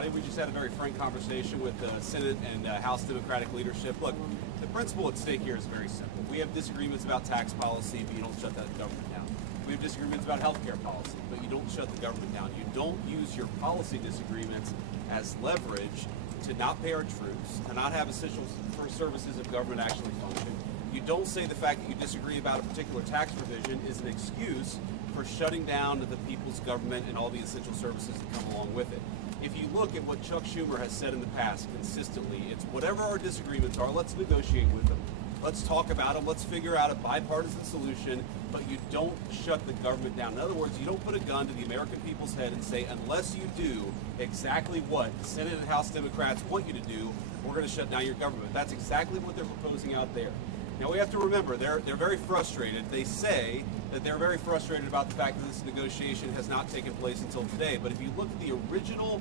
everybody. We just had a very frank conversation with the Senate and House Democratic leadership. Look, the principle at stake here is very simple. We have disagreements about tax policy, but you don't shut that government down. We have disagreements about health care policy, but you don't shut the government down. You don't use your policy disagreements as leverage to not pay our troops, to not have essential services of government actually function. You don't say the fact that you disagree about a particular tax provision is an excuse for shutting down the people's government and all the essential services that come along with it. If you look at what Chuck Schumer has said in the past consistently, it's whatever our disagreements are, let's negotiate with them. Let's talk about them. Let's figure out a bipartisan solution, but you don't shut the government down. In other words, you don't put a gun to the American people's head and say, unless you do exactly what the Senate and House Democrats want you to do, we're going to shut down your government. That's exactly what they're proposing out there. Now, we have to remember, they're very frustrated. They say that they're very frustrated about the fact that this negotiation has not taken place until today. But if you look at the original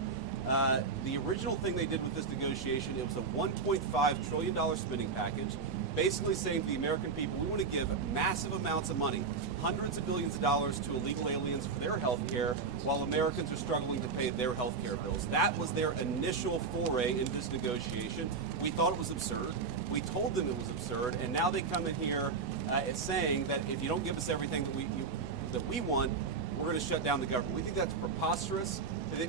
thing they did with this negotiation, it was a $1.5 trillion spending package, basically saying to the American people, we want to give massive amounts of money, hundreds of billions of dollars to illegal aliens for their health care, while Americans are struggling to pay their health care bills. That was their initial foray into this negotiation. We thought it was absurd. We told them it was absurd, and now they come in here saying that if you don't give us everything that we want, we're going to shut down the government. We think that's preposterous.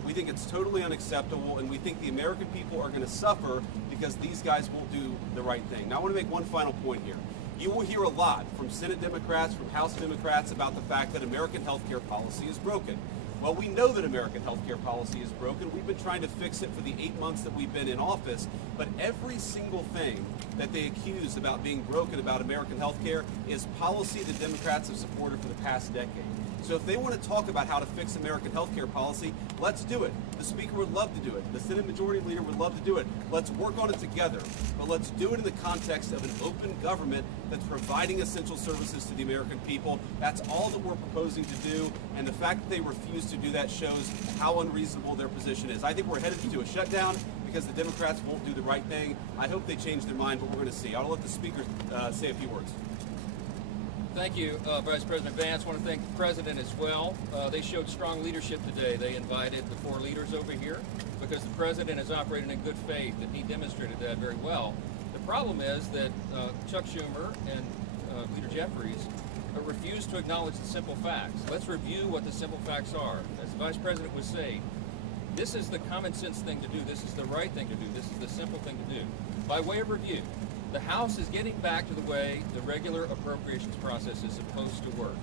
We think it's totally unacceptable, and we think the American people are going to suffer because these guys won't do the right thing. Now, I want to make one final point here. You will hear a lot from Senate Democrats, from House Democrats about the fact that American health care policy is broken. Well, we know that American health care policy is broken. We've been trying to fix it for the 8 months that we've been in office, but every single thing that they accuse about being broken about American health care is policy the Democrats have supported for the past decade. So if they want to talk about how to fix American health care policy, let's do it. The Speaker would love to do it. The Senate Majority Leader would love to do it. Let's work on it together. But let's do it in the context of an open government that's providing essential services to the American people. That's all that we're proposing to do. And the fact that they refuse to do that shows how unreasonable their position is. I think we're headed into a shutdown because the Democrats won't do the right thing. I hope they change their mind, but we're going to see. I'll let the Speaker say a few words. Thank you, Vice President Vance. I want to thank the President as well. They showed strong leadership today. They invited the 4 leaders over here because the President is operating in good faith, and he demonstrated that very well. The problem is that Chuck Schumer and Leader Jeffries refused to acknowledge the simple facts. Let's review what the simple facts are. As the Vice President was saying, this is the common sense thing to do. This is the right thing to do. This is the simple thing to do. By way of review, the House is getting back to the way the regular appropriations process is supposed to work.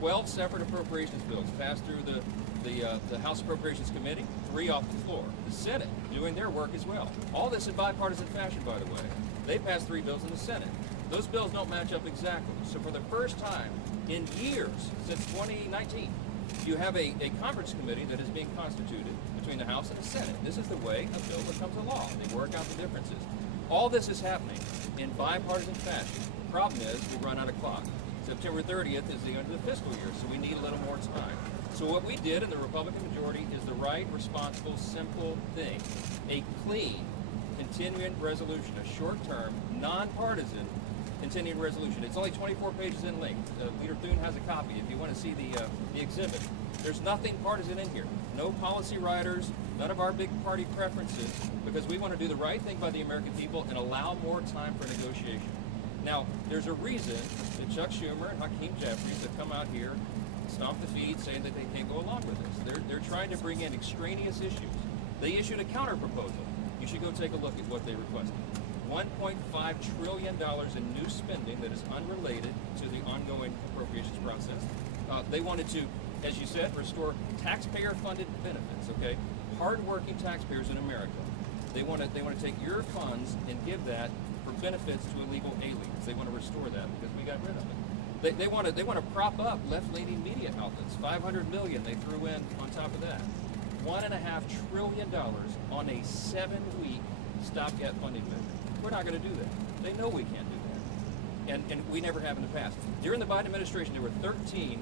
12 separate appropriations bills passed through the House Appropriations Committee, 3 off the floor. The Senate doing their work as well. All this in bipartisan fashion, by the way. They passed 3 bills in the Senate. Those bills don't match up exactly. So for the first time in years, since 2019, you have a conference committee that is being constituted between the House and the Senate. This is the way a bill becomes a law. They work out the differences. All this is happening in bipartisan fashion. The problem is we run out of clock. September 30th is the end of the fiscal year, so we need a little more time. So what we did in the Republican majority is the right, responsible, simple thing. A clean, continuing resolution, a short-term, nonpartisan continuing resolution. It's only 24 pages in length. Leader Thune has a copy if you want to see the exhibit. There's nothing partisan in here. No policy writers, none of our big party preferences, because we want to do the right thing by the American people and allow more time for negotiation. Now, there's a reason that Chuck Schumer and Hakeem Jeffries have come out here, stomp the feet, saying that they can't go along with this. They're trying to bring in extraneous issues. They issued a counter proposal. You should go take a look at what they requested. $1.5 trillion in new spending that is unrelated to the ongoing appropriations process. They wanted to, as you said, restore taxpayer-funded benefits. Okay, hard-working taxpayers in America. They want to take your funds and give that for benefits to illegal aliens. They want to restore that because we got rid of it. They want to prop up left-leaning media outlets. $500 million they threw in on top of that. $1.5 trillion on a 7-week stopgap funding measure. We're not going to do that. They know we can't do that. And we never have in the past. During the Biden administration, there were 13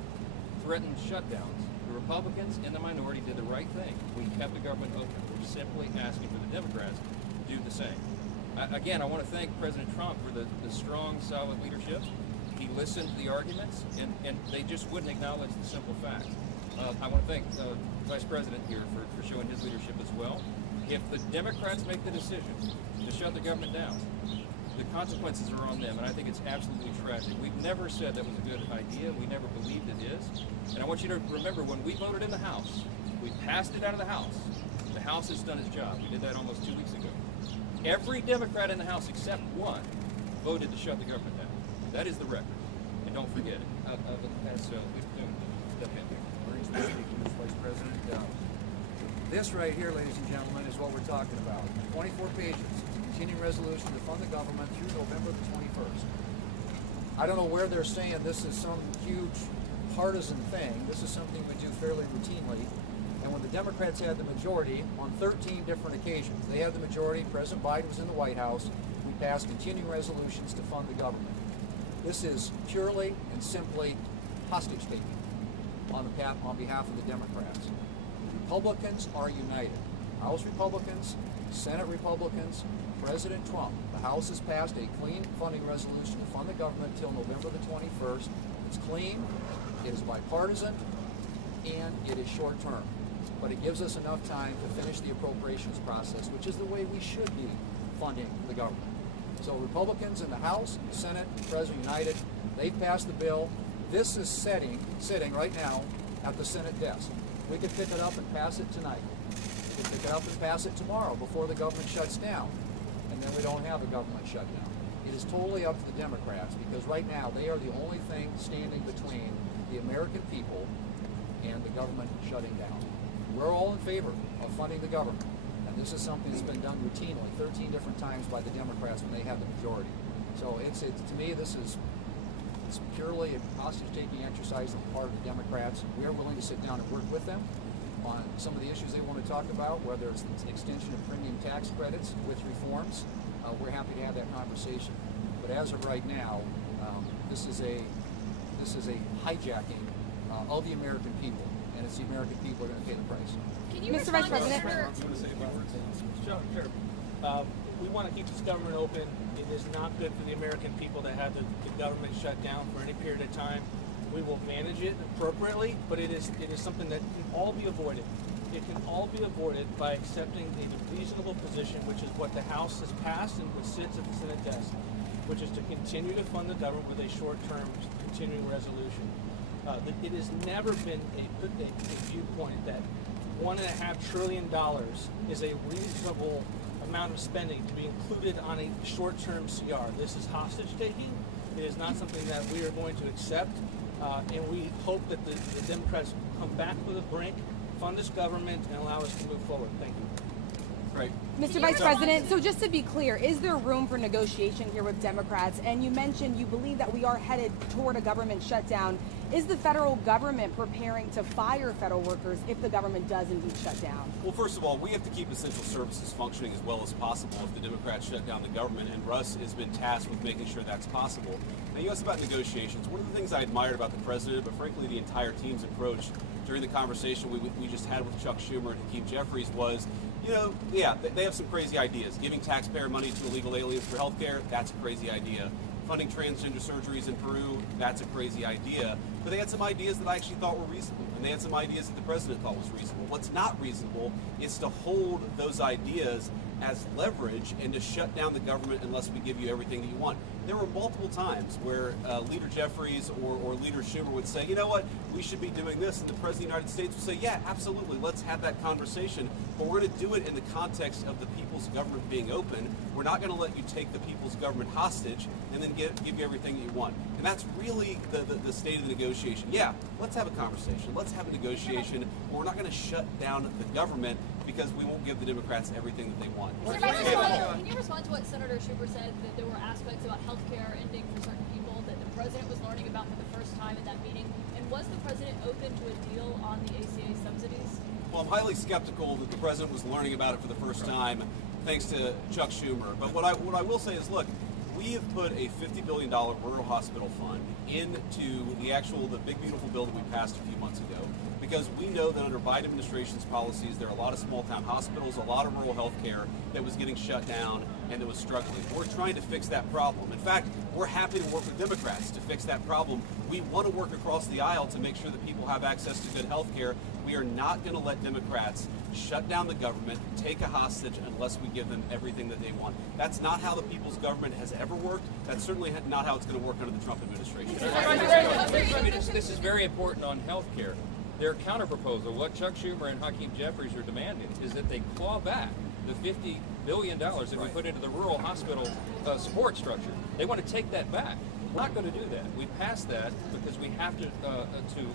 threatened shutdowns. The Republicans in the minority did the right thing. We kept the government open. We're simply asking for the Democrats to do the same. Again, I want to thank President Trump for the strong, solid leadership. He listened to the arguments, and they just wouldn't acknowledge the simple facts. I want to thank Vice President here for showing his leadership as well. If the Democrats make the decision to shut the government down, the consequences are on them, and I think it's absolutely tragic. We've never said that was a good idea. We never believed it is. And I want you to remember, when we voted in the House, we passed it out of the House. The House has done its job. We did that almost 2 weeks ago. Every Democrat in the House except one voted to shut the government down. That is the record. And don't forget it. Vice President. This right here, ladies and gentlemen, is what we're talking about. 24 pages, continuing resolution to fund the government through November the 21st. I don't know where they're saying this is some huge partisan thing. This is something we do fairly routinely. And when the Democrats had the majority on 13 different occasions, they had the majority, President Biden was in the White House, we passed continuing resolutions to fund the government. This is purely and simply hostage taking on behalf of the Democrats. Republicans are united. House Republicans, Senate Republicans, President Trump. The House has passed a clean funding resolution to fund the government until November the 21st. It's clean, it is bipartisan, and it is short term. But it gives us enough time to finish the appropriations process, which is the way we should be funding the government. So Republicans in the House, Senate, President united, they've passed the bill. This is sitting right now at the Senate desk. We could pick it up and pass it tonight. We could pick it up and pass it tomorrow before the government shuts down. And then we don't have a government shutdown. It is totally up to the Democrats, because right now they are the only thing standing between the American people and the government shutting down. We're all in favor of funding the government. And this is something that's been done routinely 13 different times by the Democrats when they have the majority. So it's to me, this is it's purely a hostage-taking exercise on the part of the Democrats. We are willing to sit down and work with them on some of the issues they want to talk about, whether it's the extension of premium tax credits with reforms. We're happy to have that conversation. But as of right now, this is a hijacking of the American people, and it's the American people who are going to pay the price. Can you Mr. Vice President? Sure. We want to keep this government open. It is not good for the American people to have the government shut down for any period of time. We will manage it appropriately, but it is something that can all be avoided. It can all be avoided by accepting a reasonable position, which is what the House has passed and what sits at the Senate desk, which is to continue to fund the government with a short-term continuing resolution. It has never been a viewpoint that $1.5 trillion is a reasonable amount of spending to be included on a short-term CR. This is hostage-taking. It is not something that we are going to accept, and we hope that the Democrats come back to the brink, fund this government, and allow us to move forward. Thank you. Right. Mr. Vice President, so just to be clear, is there room for negotiation here with Democrats? And you mentioned you believe that we are headed toward a government shutdown. Is the federal government preparing to fire federal workers if the government does indeed shut down? Well, first of all, we have to keep essential services functioning as well as possible if the Democrats shut down the government, and Russ has been tasked with making sure that's possible. Now, you asked about negotiations. One of the things I admired about the president, but frankly the entire team's approach during the conversation we just had with Chuck Schumer and Hakeem Jeffries was, they have some crazy ideas. Giving taxpayer money to illegal aliens for health care, that's a crazy idea. Funding transgender surgeries in Peru, that's a crazy idea. But they had some ideas that I actually thought were reasonable, and they had some ideas that the president thought was reasonable. What's not reasonable is to hold those ideas as leverage and to shut down the government unless we give you everything that you want. There were multiple times where Leader Jeffries or Leader Schumer would say, you know what, we should be doing this, and the President of the United States would say, yeah, absolutely, let's have that conversation, but we're going to do it in the context of the people's government being open. We're not going to let you take the people's government hostage and then give you everything that you want. And that's really the state of the negotiation. Yeah, let's have a conversation. Let's have a negotiation, but we're not going to shut down the government because we won't give the Democrats everything that they want. Can you respond to what Senator Schumer said, that there were aspects about health care ending for certain people that the president was learning about for the first time in that meeting? And was the president open to a deal on the ACA subsidies? Well, I'm highly skeptical that the president was learning about it for the first time, thanks to Chuck Schumer. But what I will say is, look, we have put a $50 billion rural hospital fund into the big beautiful bill that we passed a few months ago, because we know that under Biden administration's policies, there are a lot of small town hospitals, a lot of rural health care that was getting shut down and that was struggling. We're trying to fix that problem. In fact, we're happy to work with Democrats to fix that problem. We want to work across the aisle to make sure that people have access to good health care. We are not going to let Democrats shut down the government, take a hostage, unless we give them everything that they want. That's not how the people's government has ever worked. That's certainly not how it's going to work under the Trump administration. This is very important on health care. Their counterproposal, what Chuck Schumer and Hakeem Jeffries are demanding, is that they claw back the $50 billion that we put into the rural hospital support structure. They want to take that back. We're not going to do that. We passed that because we have to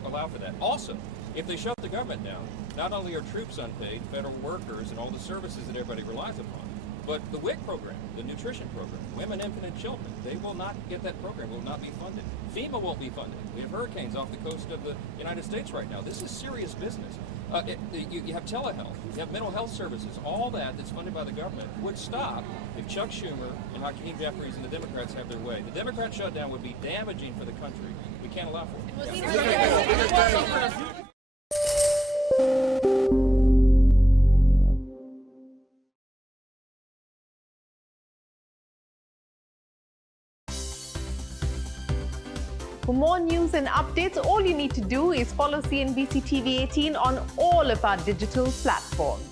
allow for that. Also, if they shut the government down, not only are troops unpaid, federal workers, and all the services that everybody relies upon, but the WIC program, the nutrition program, women, infant, and children, they will not get that program, will not be funded. FEMA won't be funded. We have hurricanes off the coast of the United States right now. This is serious business. You have telehealth, you have mental health services, all that's funded by the government would stop if Chuck Schumer and Hakeem Jeffries and the Democrats have their way. The Democrat shutdown would be damaging for the country. We can't allow for it. For more news and updates, all you need to do is follow CNBC TV 18 on all of our digital platforms.